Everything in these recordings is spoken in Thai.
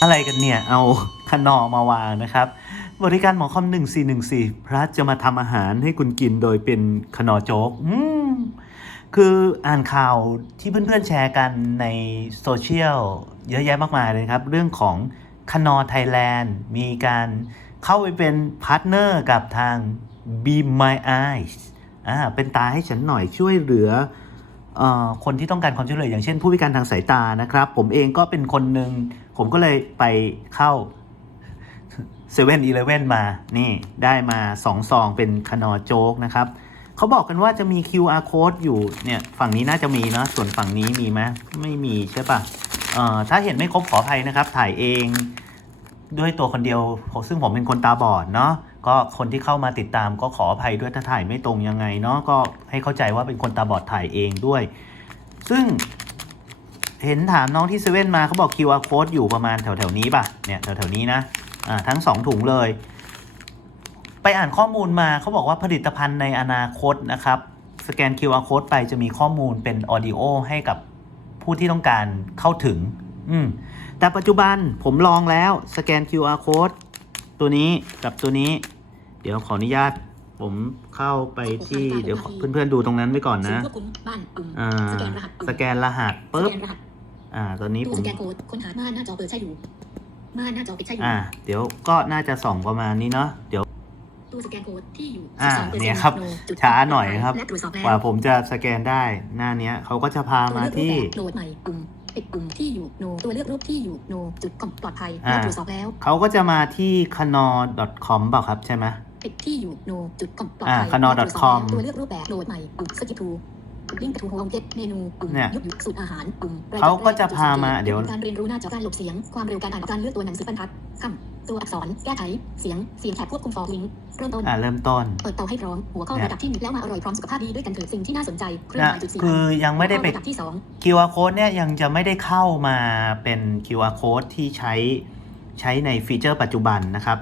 อะไรกันเนี่ย เอาคนอมาวางนะครับ บริการหมอคอม 1414 พระจะมาทำอาหารให้คุณกินโดยเป็นคนอโจ๊กอืมคืออ่านข่าวที่เพื่อนๆแชร์กันในโซเชียลเยอะแยะมากมายเลยครับ เรื่องของคนอไทยแลนด์ มีการเข้าไปเป็นพาร์ทเนอร์กับทาง Be My Eyes อ่าเป็นตาให้ฉันหน่อยช่วยเหลือ คนที่ต้องการความช่วยเหลืออย่างเช่น ผู้พิการทางสายตานะครับ ผมเองก็เป็นคนหนึ่งผมก็เลยไปเข้าเซเว่นอีเลเว่นมา นี่ได้มา2ซองเป็นคนอโจ๊กนะครับเขาบอกกันว่าจะมี QR code อยู่เนี่ยฝั่งนี้น่าจะมีเนะส่วนฝั่งนี้มีไหมไม่มีใช่ปะเอ่อถ้าเห็นไม่ครบขออภัยนะครับ ถ่ายเองด้วยตัวคนเดียวซึ่งผมเป็นคนตาบอดเนาะ ก็คนที่เข้ามาติดตามก็ขออภัยด้วยถ้าถ่ายไม่ตรงยังไงเนาะก็ให้เข้าใจว่าเป็นคนตาบอดถ่ายเองด้วย ซึ่งเห็นถามน้องที่เซเว่นมาเขาบอก QR code อยู่ประมาณแถวๆนี้ป่ะเนี่ยแถวๆนี้นะอ่าทั้งสองถุงเลย ไปอ่านข้อมูลมาเขาบอกว่าผลิตภัณฑ์ในอนาคตนะครับสแกน QR code ไปจะมีข้อมูลเป็นออดิโอให้กับผู้ที่ต้องการเข้าถึง อืม แต่ปัจจุบันผมลองแล้วสแกน QR code ตัวนี้กับตัวนี้ ดี๋ยวขออนุญาต ผมเข้าไปที่เดี๋ยวขอเพื่อนๆดูตรงนั้นไว้ก่อนนะควบคุมบ้านปุ่มอ่าสแกนรหัสปุ่มสแกนรหัสปุ๊บสแกนรหัสอ่า ตอนนี้ผตู้มสแกนโค้ดค้นหาม่านหน้าจอเปิดใช่อยู่ม่านหน้าจอปิดใช่อยู่อ่า เดี๋ยวก็น่าจะส่องประมาณนี้เนาะเดี๋ยวตู้สแกนโค้ดที่อยู่อ่า12%เนี่ยครับโนจุดช้าหน่อยครับและตรวจสอบแล้วกว่าผมจะสแกนได้หน้าเนี้ยเขาก็จะพามาที่ตัวเลือกรูปแบบโหลดใหม่ปุ่มปิดปุ่มที่อยู่โนตัวเลือกรูปที่อยู่โนจุดคอมปลอดภัยอ่าและตรวจสอบแล้วเขาก็จะมาที่ canor.com เปล่าครับใช่ไหม ปิดที่อยู่โนจุดคอมปลอดอ่าภัย canor.com และตรวจสอบแล้วตัวเลือกรูปแบบโหลดใหม่ปุ่มสกิปทูลิงก์ไปทูโฮมเจ็ดเมนูปุ่มเนี่ยยุบยุบสูตรอาหารปุ่มรยเขาก็จะพามาแรกเดี๋ยวการเรียนรู้หน้าจอการหลบเสียง ความเร็วการอ่านการเลือกตัวหนังสือบรรทัดคำตัวอักษรแก้ไขเสียงเสียงแถบควบคุมฟอร์ลิงก์เริ่มต้นอ่าเริ่มต้นเปิดเตาให้พร้อมหัวข้อเนี่ยระดับที่หนึ่งแล้วมาอร่อยพร้อมสุขภาพดีด้วยกันเถิดสิ่งที่น่าสนใจเครื่องนะหมายจุดสี่คือยังไม่ได้ไปหัวข้อระดับที่สอง QR code เนี่ยยังจะไม่ได้เข้ามาเป็น QR code ที่ใช้ใช้ในฟีเจอร์ปัจจุบันนะครับ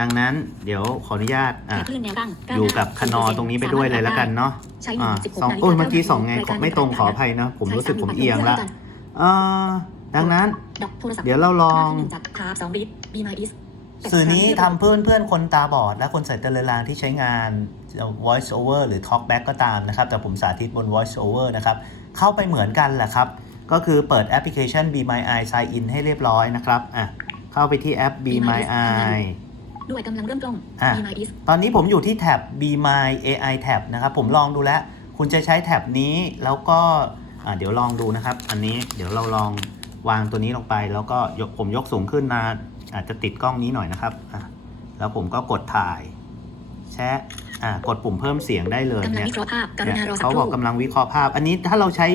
ดังนั้นเดี๋ยวขออนุญาตอะแค่คลื่นแนวตั้งอยู่กับคนอตรงนี้ไปด้วยเลยแล้วกันเนาะใช้อ่า16สองนาฬิกาโอ้ยเมื่อกี้สองไงรายการไม่ตรงขออภัยนะ ผมรู้สึกผมเอียงละเอ่อดังนั้นดอกโทรศัพท์เดี๋ยวเราลองหน้าที่หนึ่จากทาบสองบิตบีมาอิสสื่อนี้ทำเพื่อนเพื่อนคนตาบอด และคนใส่ตาเรือนรางที่ใช้งาน voice over หรือ talkback ก็ตามนะครับ แต่ผมสาธิตบน voice over นะครับ เข้าไปเหมือนกันแหละครับ ก็คือเปิดแอปพลิเคชัน Be My Eye Sign In ให้เรียบร้อยนะครับอะเข้าไปที่แอป Be My Eye ด้วยกำลังเริ่มกล้อง อะบีมาอิสตอนนี้ผมอยู่ที่แท็บ Be My AI Tab นะครับ ผมลองดูแล้ว คุณจะใช้แท็บนี้แล้วก็อะเดี๋ยวลองดูนะครับ อันนี้เดี๋ยวเราลองวางตัวนี้ลงไป แล้วก็ยกผมยกสูงขึ้นมาอาจจะติดกล้องนี้หน่อยนะครับอะแล้วผมก็กดถ่าย แชะอะกดปุ่มเพิ่มเสียงได้เลยกำลังเนี่ย วิเคราะห์ภาพกรุเนี่ยณารอสักเขาคบอรู่กกำลังวิเคราะห์ภาพ อันนี้ถ้าเราใช้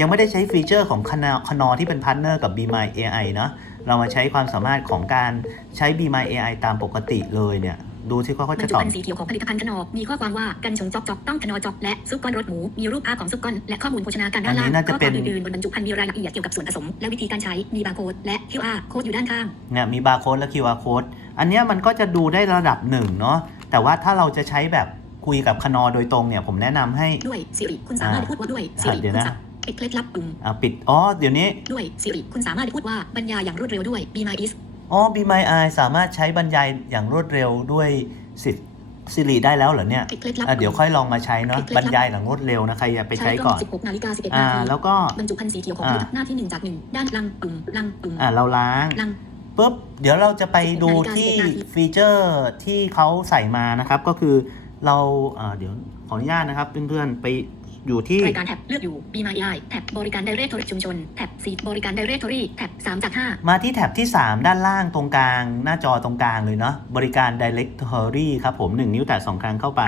ยังไม่ได้ใช้ฟีเจอร์ของคนอคนอที่เป็นพาร์ทเนอร์กับ Be My AI เนอะ เรามาใช้ความสามารถของการใช้ Be My AI ตามปกติเลยเนี่ย ดูที่เขาบรจะรจุตอบภัณฑ์สีเขียวของผลิตภัณฑ์ขนมมีข้อความว่ากันชงจอกจอกต้องขนอจอกและซุปก้อนรสหมู มีรูปภาพของซุปก้อนและข้อมูลโภชนาการด้านล่างอันนี้น่าจะข้อเป็คนวามอื่นๆบนบรรจุภัณฑ์มีรายละเอียดเกี่ยวกับส่วนผสม และวิธีการใช้มีบาร์โค้ดและ QR โค้ดอยู่ด้านข้างเนี่ยมีบาร์โค้ดและ QR code อันเนี้ยมันก็จะดูได้ระดับหนึ่งเนาะแต่ว่าถ้าเราจะใช้แบบคุยกับคนอโดยตรงเนี่ยผมแนะนำให้ด้วยสิริคุณสามารถพูดว่าด้วยสิริเดี๋ยวคุณนะสับ ปิดเคล็ดลับปุ่มอ่าปิด อ๋อ เดี๋ยวนี้ ด้วยสิริคุณสามารถพูดว่าบรรยายอย่างรวดเร็วด้วย Be My Is อ๋อ Be My Eye สามารถใช้บรรยายอย่างรวดเร็วด้วยสิทธิ์สิริได้แล้วเหรอเนี่ยปิดเคล็ดลับอะเดี๋ยวค่อยลองมาใช้เนาะปิดเคล็บรดลับรยายหลังรวดเร็วนะใครอย่าไปใช้ก่อนกล้อง16นาฬิกา11อ่านาทีแล้วก็บรรจุภัณฑ์สีเขียวของผลิตภัณฑ์หน้าที่หนึ่งจากหนึ่งด้านล่างปุ่มล่างปุ่มอ่าเราล้างล่างปุ๊บเดี๋ยวเราจะไปดูนาฬิกาที่11นาทีฟีเจอร์ที่เขาใส่มานะครับ ก็คือเราอ่าเดี๋ยวขออนุญาตนะครับเพื่อนๆไป อยู่ที่รายการแท็บเลือกอยู่ Be My AI แท็บบริการ Directory ชุมชนแท็บสีบริการ Directory แท็บ3จาก5มาที่แท็บที่ 3 ด้านล่างตรงกลาง หน้าจอตรงกลางเลยเนาะบริการ Directory ครับผม 1 นิ้วแตะ2ครั้งเข้าไป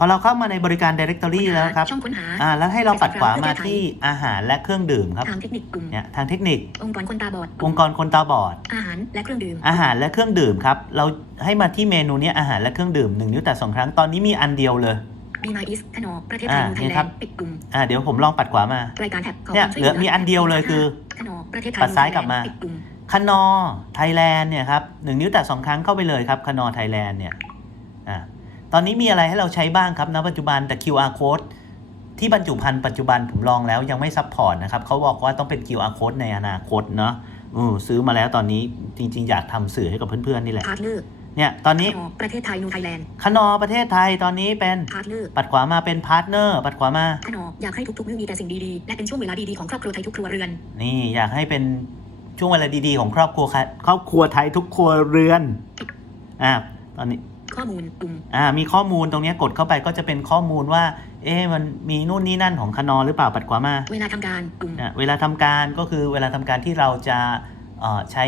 พอเราเข้ามาในบริการ Directory แล้วครับช่องค้นหาอ่าแล้วให้เราปัดขวามาที่อาหารและเครื่องดื่มครับทางเทคนิคปุ่มเนี่ยทางเทคนิค องค์กรคนตาบอดองค์กรคนตาบอด อาหารและเครื่องดื่ม อาหารและเครื่องดื่มครับเราให้มาที่เมนูเนี้ยอาหารและเครื่องดื่ม1นิ้วแตะ2ครั้งตอนนี้มีอันเดียวเลย Be My Is ขนมประเทศไทยอ่าไทนี่ยแลครับนด์ปิดปุ่มอ่าเดี๋ยวผมลองปัดขวามา รายการแท็บขอเนี่ยความช่เหลือมีอันเดียวเลยคือขนมประเทศไทยปัดซ้ายกลับมาปิดปุ่มคนอไทยแลนด์เนี่ยครับหนึ่งนิ้วแตะสองครั้งเข้าไปเลยครับคนอไทยแลนด์เนี่ยอ่าตอนนี้มีอะไรให้เราใช้บ้างครับณปัจจุบันแต่ QR code ที่บรรจุภัณฑ์ปัจจุบันผมลองแล้วยังไม่ซัพพอร์ตนะครับเขาบอกว่าต้องเป็น QR code ในอนาคตเนาะเออซื้อมาแล้วตอนนี้จริง ๆ อยากทำสื่อให้กับเพื่อนๆนี่แหละพาร์ทเนอร์ เนี่ยตอนนี้ประเทศไทยนูไทยแลนด์คนอประเทศไทยตอนนี้เป็นพาร์ทเนอร์ปัดขวามาเป็นพาร์ทเนอร์ปัดขวามาขนออยากให้ทุกๆมื้อมีแต่สิ่งดีๆและเป็นช่วงเวลาดีๆของครอบครัวไทยทุกครัวเรือน นี่อยากให้เป็นช่วงเวลาดีๆของครอบครัวค่ะครอบครัวไทยทุกครัวเรือนอ่าตอนนี้ข้อมูลกลุ่มอ่ามีข้อมูลตรงเนี้ยกดเข้าไปก็จะเป็นข้อมูลว่า เอ๊ะมันมีนู่นนี่นั่นของคนอหรือเปล่าปัดขวามา เวลาทำการกลุ่มเนี่ยเวลาทำการก็คือเวลาทำการที่เราจะเอ่อใช้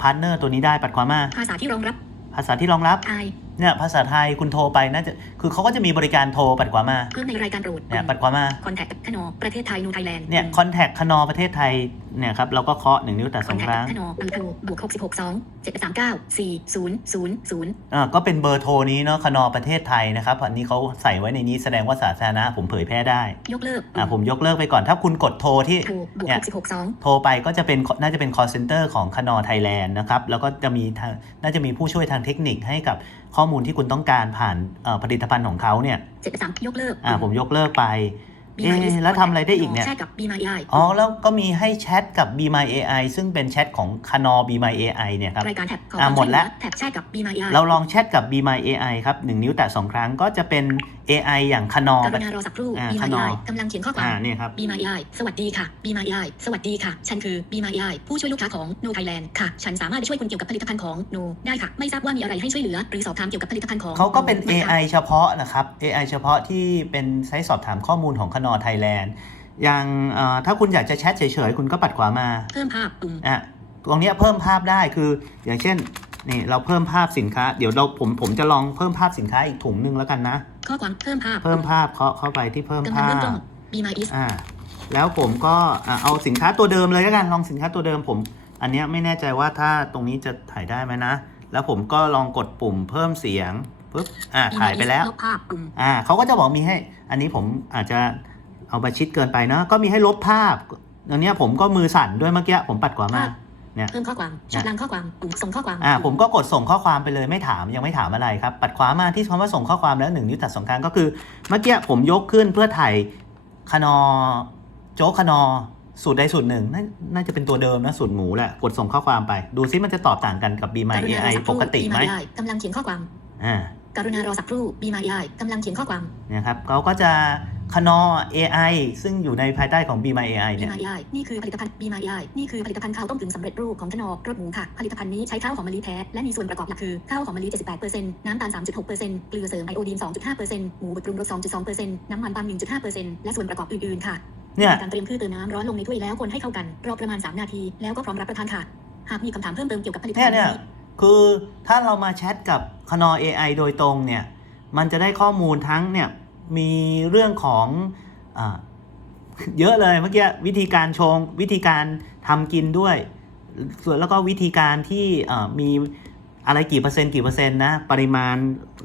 พาร์ทเนอร์ตัวนี้ได้ปัดขวามาภาษาที่รองรับ ภาษาที่รองรับไอเนี่ยภาษาไทยคุณโทรไปน่าจะคือเขาก็จะมีบริการโทรปัดขวามาเพิ่มในรายการโปรดเนี่ยปัดขวามาคอนแทคขนอประเทศไทยนูไทยแลนด์เนี่ยคอนแทคคนอประเทศไทย เนี่ยครับเราก็เคาะหนึ่งนิ้วแต่คสออนงแทครั้คงขนอเบอร์โทรบวกหกสิบหกสองเจ็ดสามเก้าสี่ศูนย์ศูนย์ศูนย์อ่าก็เป็นเบอร์โทรนี้เนาะคนอประเทศไทยนะครับอันนี้เขาใส่ไว้ในนี้แสดงว่าสาธารณะผมเผยแพร่ได้ ยกเลิกอ่าผมยกเลิกไปก่อนถ้าคุณกดโทรที่โทรบวกเนี่ยหกสิบหกสองโทรไปก็จะเป็นน่าจะเป็น call center ของคนอไทยแลนด์นะครับแล้วก็จะมีทางน่าจะมีผู้ช่วยทางเทคนิคให้กับข้อมูลที่คุณต้องการผ่านเอ่อผลิตภัณฑ์ของเขาเนี่ยเจ็ดสามยกเลิกอ่าผมยกเลิกไป เอ๊ะแล้วทำอะไรได้อีกเนี่ยแชทกับ Be My AI อ๋อ แล้วก็มีให้แชทกับ Be My AI ซึ่งเป็นแชทของคนอ Be My AI เนี่ยครับรายการแท็บขออะความหมดแล้วช่ยเอแท็บแชทกับ Be My AI เราลองแชทกับ Be My AI ครับหนึ่งนิ้วแตะสองครั้งก็จะเป็น AI อย่างคนอกรุณารอสักครู่อ่า Be ข My นอ AI กำลังเขียนข้อควาอ่ามเนี่ยครับ Be My AI สวัสดีค่ะ Be My AI สวัสดีค่ะ ฉันคือ Be My AI ผู้ช่วยลูกค้าของ No Thailand ค่ะ ฉันสามารถช่วยคุณเกี่ยวกับผลิตภัณฑ์ของ No ได้ค่ะ ไม่ทราบว่ามีอะไรให้ช่วยเหลือ หรือสอบถามเกี่ยวกับผลิตภัณฑ์ของเขาก็เป็น No ไหมคะ AI เฉพาะนะครับ AI เฉพาะที่เป็นใช้สอบถามข้อมูลของคนอไทยแลนด์อย่างเอ่อถ้าคุณอยากจะแชทเฉยๆ คุณก็ปัดขวามา เพิ่มภาพปุ่มอะตรงเนี้ยเพิ่มภาพได้คืออย่างเช่น นี่เราเพิ่มภาพสินค้า เดี๋ยวเราผมผมจะลองเพิ่มภาพสินค้าอีกถุงหนึงแล้วกันนะ ข้อความเพิ่มภาพ เพิ่มภาพเคาะเข้าไปที่เพิ่มกำลังภาเริ่มพต้น Be My is อ่าแล้วผมก็อะเอาสินค้าตัวเดิมเลยแล้วกันลองสินค้าตัวเดิมผม อันเนี้ยไม่แน่ใจว่าถ้าตรงนี้จะถ่ายได้ไหมนะ แล้วผมก็ลองกดปุ่มเพิ่มเสียงปุ๊บอ่า Be ถ่าย My ไป is แล้วลบภาพปุ่มอ่าเขาก็จะบอกมีให้ อันนี้ผมอาจจะเอาไปชิดเกินไปเนอะก็มีให้ลบภาพอันเนี้ยผมก็มือสั่นด้วยเมื่อกี้ผมปัดขวามา เพิ่มข้อความชัดลังข้อความปุ่มส่งข้อความอ่าผมก็กดส่งข้อความไปเลยไม่ถามยังไม่ถามอะไรครับ ปัดขวามาที่คำว่าส่งข้อความแล้วหนึ่งนิ้วตัดสองครั้งก็คือเมื่อกี้ผมยกขึ้นเพื่อถ่ายคนอโจ๊กคนอสูตรใดสูตรหนึ่งนาน่าจะเป็นตัวเดิมนะสูตรหมูแหละกดส่งข้อความไป ดูซิมันจะตอบต่างกันกับ Be My กรุณารอ AI สักคปรู่กติ Be ไหม My AI กำลังเขียนข้อความอ่ากรุณารอสักครู่ Be My AI กำลังเขียนข้อความเนี่ยครับเขาก็จะ คนอ AI ซึ่งอยู่ในภายใต้ของ Be My AI Be เนี่ย My AI นี่คือผลิตภัณฑ์ Be My AI นี่คือผลิตภัณฑ์ข้าวต้มกึ่งสำเร็จรูปของขนอกรสหมูค่ะ ผลิตภัณฑ์นี้ใช้ข้าวหอมมะลิแท้ และมีส่วนประกอบหลักคือ ข้าวหอมมะลิ 78%น้ำตาล 3.6%เกลือเสริมไอโอดีน 2.5%หมูบดปรุงรส 2.2%น้ำมันปาล์ม1.5%และส่วนประกอบอื่นๆค่ะเนี่ยการเตรียมคือเติมน้ำร้อนลงในถ้วยแล้วคนให้เข้ากันรอประมาณ 3 นาที แล้วก็พร้อมรับประทานค่ะ หากมีคำถามเพิ่มเติมเกี่ยวกับผลิตภัเนี่ณยฑ์เนี่ยนี้คือถ้าเรามาแชทกับคนอ AI โดยตรงเนี่ยมันจะได้ข้อมูลทั้งเนี่ย มีเรื่องของอ่าเยอะเลยเมื่อกี้วิธีการชงวิธีการทำกินด้วย ส่วนแล้วก็วิธีการที่อ่ามีอะไรกี่เปอร์เซ็นต์กี่เปอร์เซ็นต์นะปริมาณ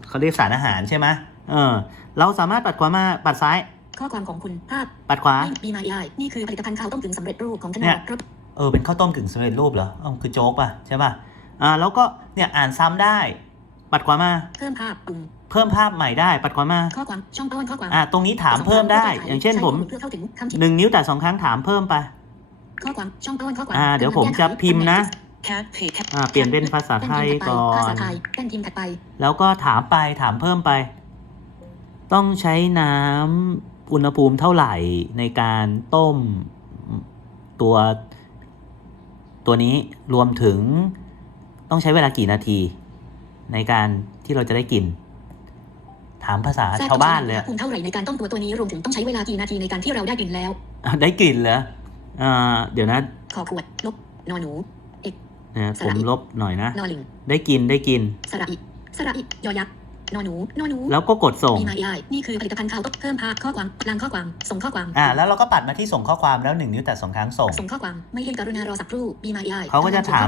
เขาเรียกสารอาหารใช่ไหมเออเราสามารถปัดขวามาปัดซ้าย ข้อความของคุณภาพปัดขวานี่ Be My AI นี่คือผลิตภัณฑ์ข้าวต้มกึ่งสำเร็จรูปของขนเนี่อยกรสเออเป็นข้าวต้มกึ่งสำเร็จรูปเหรอเออคือโจ๊กป่ะใช่ป่ะอ่าแล้วก็เนี่ยอ่านซ้ำได้ ปัดขวามาเพิ่มภาพปุ่ม เพิ่มภาพใหม่ได้ ปัดขวามาข้อความช่องต้นข้อความอ่าตรงนี้ถามเพิ่มได้ อย่างเช่นผมเพื่อเข้าถึงคำที่หนึ่งนิ้วแต่สองครั้งถามเพิ่มไปข้อความช่องต้นข้อความอ่าเดี๋ยวผมจะพิมพ์นะแคปเพจอ่าเปลี่ยนเป็นภาษาไทยก่อภานษาไทยแป้นพิมพ์ถัดไปแล้วก็ถามไปถามเพิ่มไป ต้องใช้น้ำอุณหภูมิเท่าไหร่ในการต้มตัวตัวนี้รวมถึงต้องใช้เวลากี่นาที ในการที่เราจะได้กิน ถามภาษาแทรกชาวบ้านเลยอุณหภูมิเท่าไหร่ในการต้มตัวตัวนี้รวมถึงต้องใช้เวลากี่นาทีในการที่เราได้กินแล้วอะได้กลิ่นเหรออ่าเดี๋ยวนะขอขวดลบนอหนูนะผมลบหน่อยนะนอลิงได้กินได้กินสระอิสระอิยอยักษ์นอหนูนอหนู แล้วก็กดส่งมีมาไอนี่คือผลิตภัณฑ์ข้าวต้มเพิ่มภาพข้อความลังข้อความ ส่งข้อความ อ่า แล้วเราก็ปัดมาที่ส่งข้อความแล้วหนึ่งนิ้วแต่สองครั้งส่ง ส่งข้อความ ไม่เล่นกรุณารอสักครู่มีมาไอเขาก็จะถาม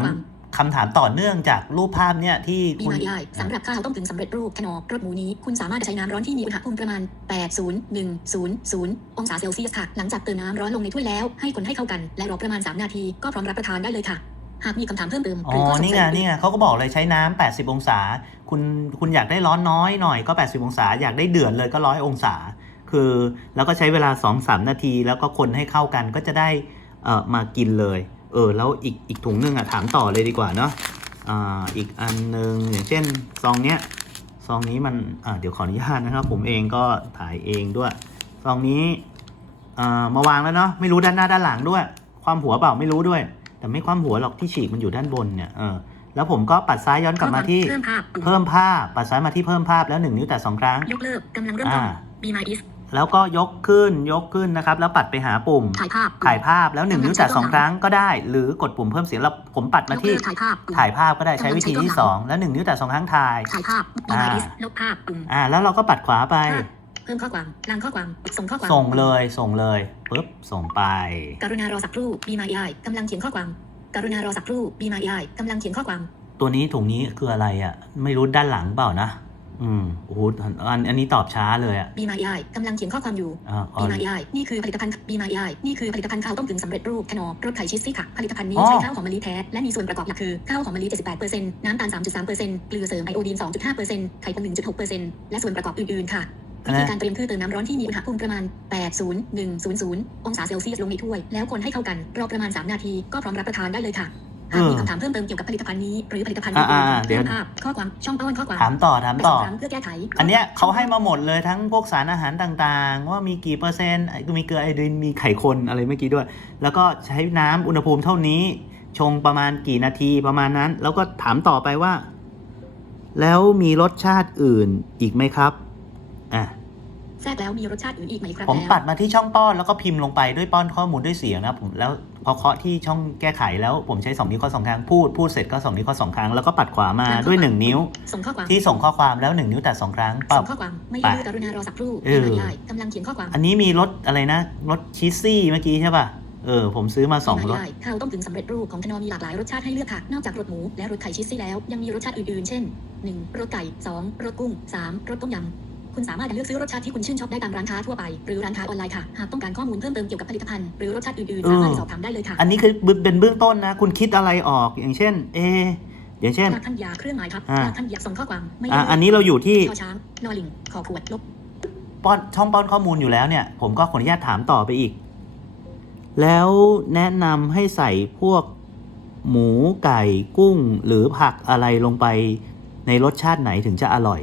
คำถามต่อเนื่องจากรูปภาพเนี่ยที่มีคุณมาไอสำหรับข้าวต้มกึ่งสำเร็จรูปขนมรสหมูนี้ คุณสามารถจะใช้น้ำร้อนที่มีอุณหภูมิประมาณ 80100 องศาเซลเซียสค่ะ หลังจากเติมน้ำร้อนลงในถ้วยแล้ว ให้คนให้เข้ากัน และรอประมาณ 3 นาที ก็พร้อมรับประทานได้เลยค่ะ หากมีคำถามเพิ่มเติมอ๋หรือข้ออสงนี่ไงสัยนี่ไงเขาก็บอกเลยใช้น้ำ80 องศา คุณคุณอยากได้ร้อนน้อยหน่อยก็ 80 องศา อยากได้เดือดเลยก็ร้อยองศา คือแล้วก็ใช้เวลา 2-3 นาที แล้วก็คนให้เข้ากันก็จะได้เอ่อมากินเลย เออแล้วอีกอีกถุงหนึงอะถามต่อเลยดีกว่าเนาะอ่าอีกอันหนึ่งอย่างเช่นซองเนี้ยซองนี้มันอ่าเดี๋ยวขออนุญาตนะครับ ผมเองก็ถ่ายเองด้วยซองนี้อ่ามาวางแล้วเนาะไม่รู้ด้านหน้าด้านหลังด้วย ความหัวเปล่าไม่รู้ด้วย แต่ไม่ความหัวหรอกที่ฉีกมันอยู่ด้านบนเนี่ยเออแล้วผมก็ปัดซ้ายย้อนกลับมาที่เพิ่มภาพปุ่มเพิ่มภาพปัดซ้ายมาที่เพิ่มภาพแล้วหนึ่งนิ้วแต่สองครั้งยกเลิกกำลังเริ่มต้นอ่า Be My Is แล้วก็ยกขึ้นยกขึ้นนะครับ แล้วปัดไปหาปุ่มถ่ายภาพถ่ายภาพแล้วหนึ่งนิ้วแต่สองครั้งก็ได้ หรือกดปุ่มเพิ่มเสียงแล้วผมปัดมาที่ยกเลิกถ่ายภาพปุ่มถ่ายภาพก็ได้ใช้วิธีที่สองแล้วหนึ่งนิ้วแต่สองครั้งถ่ายถ่ายภาพ Be My อ่า Is ลบภาพปุ่มอ่า แล้วเราก็ปัดขวาไปภาพเพิ่มข้อความล้างข้อความ ส่งข้อความ ส่งเลย ส่งเลยปุ๊บ ส่งไป กรุณารอสักครู่ Be My AI กำลังเขียนข้อความ กรุณารอสักครู่ Be My AI กำลังเขียนข้อความ ตัวนี้ถุงนี้คืออะไรอะ ไม่รู้ด้านหลังเปล่านะ อืมโอ้โหอันอันนี้ตอบช้าเลยอะ Be My AI กำลังเขียนข้อความอยู่อ่าอ๋อ Be My AI นี่คือผลิตภัณฑ์ Be My AI นี่คือผลิตภัณฑ์ข้าวต้มกึ่งสำเร็จรูปขนมรสไข่ชีสซี่ค่ะผลิตภัณฑ์นี้อ๋อ ใช้ข้าวหอมมะลิแท้ และมีส่วนประกอบหลักคือข้าวหอมมะลิ 78%น้ำตาล 3.3%เกลือเสริมไอโอดีน 2.5%ไขมัน1.6%และส่วนประกอบอื่นๆค่ะ วิธีการเตรียมคือเติมน้ำร้อนที่มีอุณหภูมิประมาณ 80100 องศาเซลเซียสลงในถ้วย แล้วคนให้เข้ากัน รอประมาณ 3 นาที ก็พร้อมรับประทานได้เลยค่ะ หากมีคำถามเพิ่มเติมเกี่ยวกับผลิตภัณฑ์นี้หรือผลิตภัณฑ์อื่นอ่าๆๆเดี๋ยวเพิ่มภาพข้อความช่องป้อนข้อความถามต่อถามต่อไปสบถเพื่อแก้ไขอันเนี้ยเขาให้มาหมดเลยทั้งพวกสารอาหารต่างๆ ว่ามีกี่เปอร์เซ็นต์มีเกลือไอโอดีนมีไขคนอะไรเมื่อกี้ด้วย แล้วก็ใช้น้ำอุณหภูมิเท่านี้ ชงประมาณกี่นาทีประมาณนั้น แล้วก็ถามต่อไปว่า แล้วมีรสชาติอื่นอีกไหมครับอะ แทรกแล้วมีรสชาติอื่นอีกไหมครับผมแล้วปัดมาที่ช่องป้อนแล้วก็พิมพ์ลงไปด้วยป้อนข้อมูลด้วยเสียงนะผมแล้วพอเคาะที่ช่องแก้ไขแล้วผมใช้สองนิ้วเคาะสองครั้งพูดพูดเสร็จก็สองนิ้วเคาะสองครั้งแล้วก็ปัดขวามาด้วยหนึ่งนิ้วส่งข้อความที่ส่งข้อความแล้วหนึ่งนิ้วแต่สองครั้งปั๊ส่บงข้อความไม่ไปยืดกรุณารอสักครู่เออไม่ได้กำลังเขียนข้อความอันนี้มีรสอะไรนะรสชีสซี่เมื่อกี้ใช่ป่ะเออ ผมซื้อมาสองรสได้ข้าวต้มกึ่งสำเร็จรูปของทนอมีหลากหลายรสชาติให้เลือกค่ะ นอกจากรสหมูและรสไข่ชีสซี่แล้ว ยังมีรสชาติอื่นๆ เช่น 1. รสไก่ 2. รสกุ้ง 3. รสต้มยำ คุณสามารถเลือกซื้อรสชาติที่คุณชื่นชอบได้ตามร้านค้าทั่วไป หรือร้านค้าออนไลน์ค่ะ หากต้องการข้อมูลเพิ่มเติมเกี่ยวกับผลิตภัณฑ์หรือรสชาติอื่นๆ สามารถสอบถามได้เลยค่ะ อันนี้คือเป็นเบื้องต้นนะ คุณคิดอะไรออก อย่างเช่น เอะอย่างเช่นกลากท่านยาเครื่องหมายครับอ่ากลากท่านยาส่งข้อความ ไม่อะได้อันนี้เราอยู่ที่ชอช้างนอลิงขอขวดลบป้อนช่องป้อนข้อมูลอยู่แล้วเนี่ย ผมก็ขออนุญาตถามต่อไปอีก แล้วแนะนำให้ใส่พวกหมูไก่กุ้งหรือผักอะไรลงไปในรสชาติไหนถึงจะอร่อย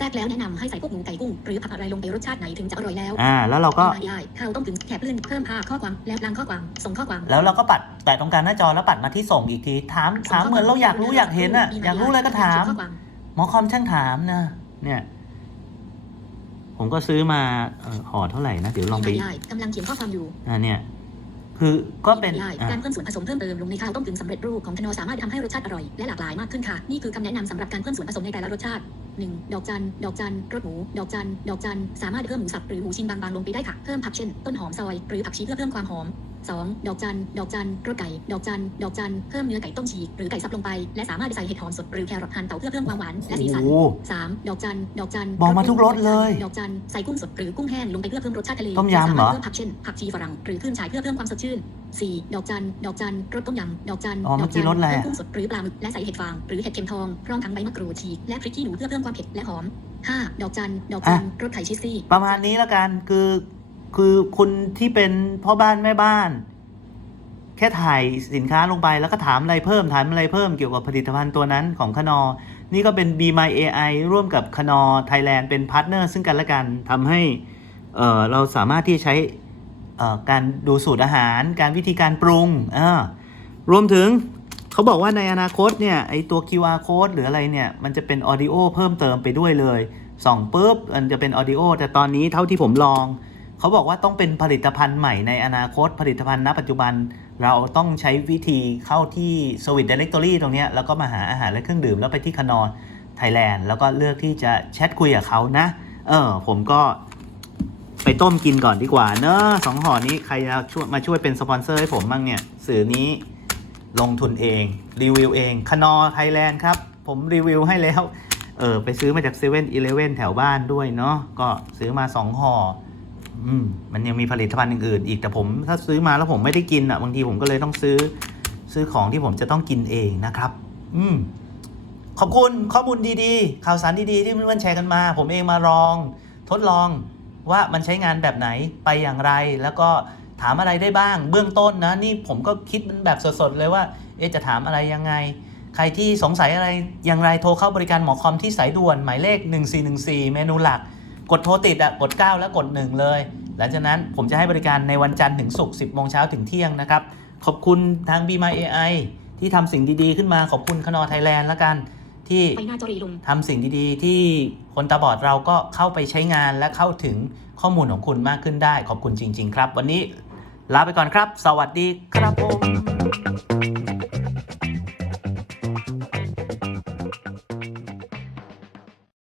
แทรกแล้วแนะนำให้ใส่พวกหมูไก่กุ้งหรือผักอะไรลงไปรสชาติไหนถึงจะอร่อยแล้วอ่าแล้วเราก็ไม่ได้ข้าวต้มกึ่งแคบลื่นเพิ่มภาพข้อความแล้วล้างข้อความส่งข้อความแล้วเราก็ปัดแต่ตรงกลางหน้าจอแล้วปัดมาที่ส่งอีกทีถามถามเหมือนเราอยากรู้อยากเห็นอะอยากรู้อะไรก็ถามหมอคอมช่างถามนะเนี่ยผมก็ซื้อมาเอ่อห่อเท่าไหร่นะ เดี๋ยวลองไปไม่ได้กำลังเขียนข้อความอยู่อ่าเนี่ยคือก็เป็นไม่ได้อะการเพิ่มส่วนผสมเพิ่มเติมลงในข้าวต้มกึ่งสำเร็จรูปของทนอสามารถทำให้รสชาติอร่อยและหลากหลายมากขึ้นค่ะ นี่คือคำแนะนำสำหรับการเพิ่มส่วนผสมในแต่ละรสชาติ หนึ่งดอกจัน ดอกจันรสหมู ดอกจัน ดอกจัน สามารถเพิ่มหมูสับหรือหมูชิ้นบางๆลงไปได้ค่ะ เพิ่มผักเช่น ต้นหอมซอย หรือผักชีเพื่อเพิ่มความหอม 2. ดอกจัน ดอกจันรสไก่ ดอกจัน ดอกจัน เพิ่มเนื้อไก่ต้มฉีกหรือไก่ซับลงไป และสามารถใส่เห็ดหอมสดหรือแครอทหั่นเตาเพื่อเพิ่มความหวานและสีสัน โอ้โหสามดอกจัน ดอกจันบอกมาทุกรสเลย ดอกจัน ใส่กุ้งสดหรือกุ้งแห้งลงไปเพื่อเพิ่มรสชาติทะเลต้มยำเหรอและสาารถเพิ่มผักเช่นผักชีฝรั่งหรือขึ้นฉายเพื่อเพิ่มความสดชื่นสี่ดอกจัน ดอกจันรสต้มยำ ดอกจันอ๋อเมื่อกี้รสอะไรเพิ่มอะกุ้งสดหรือปลาหมึกและใส่เห็ดฟางหรือเห็ดเข็มทองพร้อมทั้งใบมะกรูดฉีกและพริกขี้หนูเพื่อเพิ่มความเผ็ดและหอมห้าดอกจัน ดอกจันรสไข่ชีสซี่ ประมาณนี้แล้วกันคือ คือคุณที่เป็นพ่อบ้านแม่บ้าน แค่ถ่ายสินค้าลงไปแล้วก็ถามอะไรเพิ่มถามอะไรเพิ่มเกี่ยวกับผลิตภัณฑ์ตัวนั้นของคนอ นี่ก็เป็น b My AI ร่วมกับคนอไทยแลนด์เป็นพาร์ทเนอร์ซึ่งกันและกันทำให้เเราสามารถที่ใช้การดูสูตรอาหาร การวิธีการปรุงรวมถึงเขาบอกว่าในอนาคตเนี่ยไอตัว QR code หรืออะไรเนี่ย มันจะเป็นออดิโอเพิ่มเติมไปด้วยเลยส่องปุ๊บมันจะเป็นออดิโอแต่ตอนนี้เท่าที่ผมลอง เขาบอกว่าต้องเป็นผลิตภัณฑ์ใหม่ในอนาคตผลิตภัณฑ์ณปัจจุบัน เราต้องใช้วิธีเข้าที่ Service Directory ตรงนี้แล้วก็มาหาอาหารและเครื่องดื่มแล้วไปที่คนอไทยแลนด์แล้วก็เลือกที่จะแชทคุยกับเขานะ เออ ผมก็ไปต้มกินก่อนดีกว่า เนอะสองห่อนี้ใครจะช่วยมาช่วยเป็นสปอนเซอร์ให้ผมบ้างเนี่ย สื่อนี้ลงทุนเอง รีวิวเองคนอไทยแลนด์ครับ ผมรีวิวให้แล้ว เออ ไปซื้อมาจากเซเว่นอีเลเว่นแถวบ้านด้วยเนาะก็ซื้อมาสองห่อ อืมมันยังมีผลิตภัณฑ์อื่นๆอีกแต่ผมถ้าซื้อมาแล้วผมไม่ได้กินอะบางทีผมก็เลยต้องซื้อซื้อของที่ผมจะต้องกินเองนะครับ อืมขอบคุณข้อมูลดีๆ ข่าวสารดีๆ ที่เพื่อนๆแชร์กันมา ผมเองมาลอง ทดลองว่ามันใช้งานแบบไหนไปอย่างไร แล้วก็ถามอะไรได้บ้าง เบื้องต้นนะ นี่ผมก็คิดมันแบบสดๆเลยว่า เอ๊จะถามอะไรยังไง ใครที่สงสัยอะไรอย่างไรโทรเข้าบริการหมอคอมที่สายด่วนหมายเลข 1414 เมนูหลัก กดโทรติดอะกด 9 แล้วกด 1 เลย หลังจากนั้นผมจะให้บริการในวันจันทร์ถึงศุกร์10โมงเช้าถึงเที่ยงนะครับ ขอบคุณทาง b m y AI ที่ทำสิ่งดีๆ ขึ้นมาขอบคุณคนอไทยแลนด์ละกัน ที่ไฟหน้าจอรีลุงทำสิ่งดีๆ ที่คนตาบอดเราก็เข้าไปใช้งานและเข้าถึงข้อมูลของคุณมากขึ้นได้ ขอบคุณจริง ๆ ครับ วันนี้ลาไปก่อนครับ สวัสดีครับผม